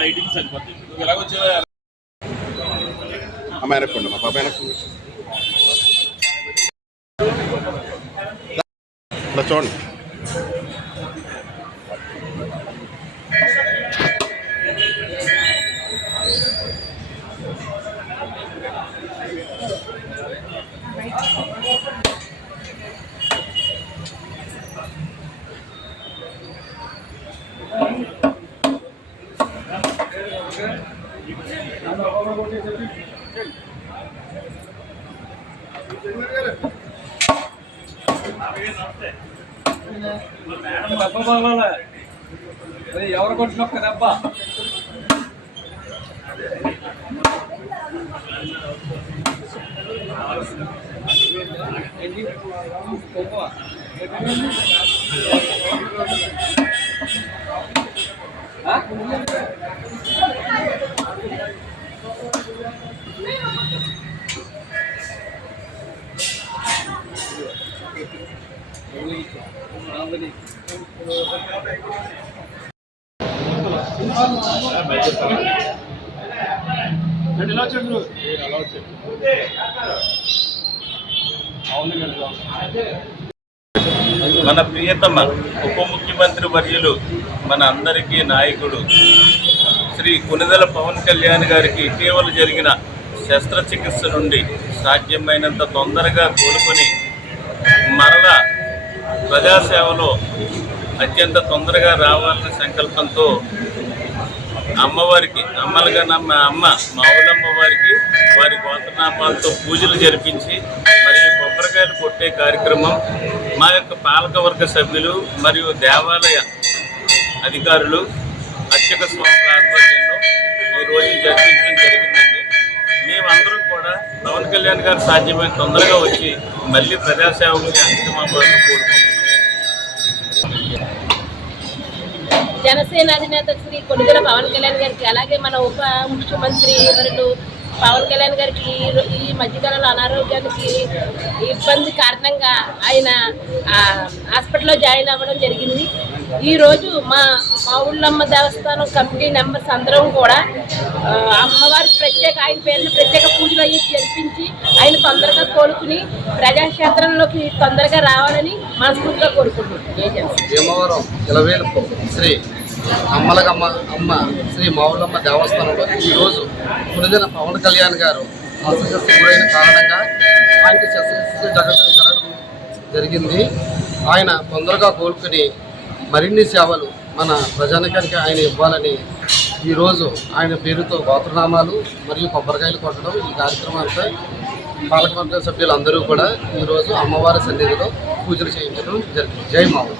Lighting సరిపోతుంది. ఎలాగ వచ్చేవా అమ్మాయి వెనక్కండి, మా పాప వెనక్కి ఇలా చూడండి. ఎవరు కొట్టిన దెబ్బ మన ప్రియతమ ఉప ముఖ్యమంత్రి వర్యులు, మన అందరికీ నాయకుడు శ్రీ కొణిదెల పవన్ కళ్యాణ్ గారికి ఇటీవల జరిగిన శస్త్రచికిత్స నుండి సాధ్యమైనంత తొందరగా కోలుకొని మరలా ప్రజాసేవలో అత్యంత తొందరగా రావాలనే సంకల్పంతో అమ్మవారికి, అమ్మలుగా నమ్మ అమ్మ మావులమ్మ వారికి వారి గోత్రనామాలతో పూజలు జరిపించి మరియు కొబ్బరికాయలు కొట్టే కార్యక్రమం మా యొక్క పాలకవర్గ సభ్యులు మరియు దేవాలయ అధికారులు అర్చక స్వాముల ఆధ్వర్యంలో ఈరోజు జరిపించడం జరిగిందండి. మేమందరం కూడా పవన్ కళ్యాణ్ గారు సాధ్యమైన తొందరగా వచ్చి మళ్ళీ ప్రజాసేవకుని అంకితమవ్వాలని కోరుకుంటున్నాం. జనసేన అధినేత శ్రీ కొణిదెల పవన్ కళ్యాణ్ గారికి, అలాగే మన ఉప ముఖ్యమంత్రి వర్యులు పవన్ కళ్యాణ్ గారికి ఈ మధ్యకాలంలో అనారోగ్యానికి ఇబ్బంది కారణంగా ఆయన హాస్పిటల్లో జాయిన్ అవ్వడం జరిగింది. ఈరోజు మా ఊళ్ళమ్మ దేవస్థానం కమిటీ మెంబర్స్ అందరం కూడా అమ్మవారి ఆయన పేరున ప్రత్యేక పూజలు అయ్యి జరిపించి ఆయన తొందరగా కోలుకుని ప్రజాక్షేత్రంలోకి తొందరగా రావాలని మనస్ఫూర్తిగా కోరుకుంటున్నాం. అమ్మలగమ్మ అమ్మ శ్రీ మావులమ్మ దేవస్థానంలో ఈరోజు కొణిదెల పవన్ కళ్యాణ్ గారు శస్త్రచికిత్స గురైన కారణంగా ఆయనకి శస్త్రచికిత్స జరగడం జరిగింది. ఆయన తొందరగా కోలుకుని మరిన్ని సేవలు మన ప్రజానికానికి ఆయన ఇవ్వాలని ఈరోజు ఆయన పేరుతో గోత్రనామాలు మరియు కొబ్బరికాయలు కొట్టడం ఈ కార్యక్రమానికి పాలకవర్గ సభ్యులందరూ కూడా ఈరోజు అమ్మవారి సన్నిధిలో పూజలు చేయించడం జరిగింది. జై మావు.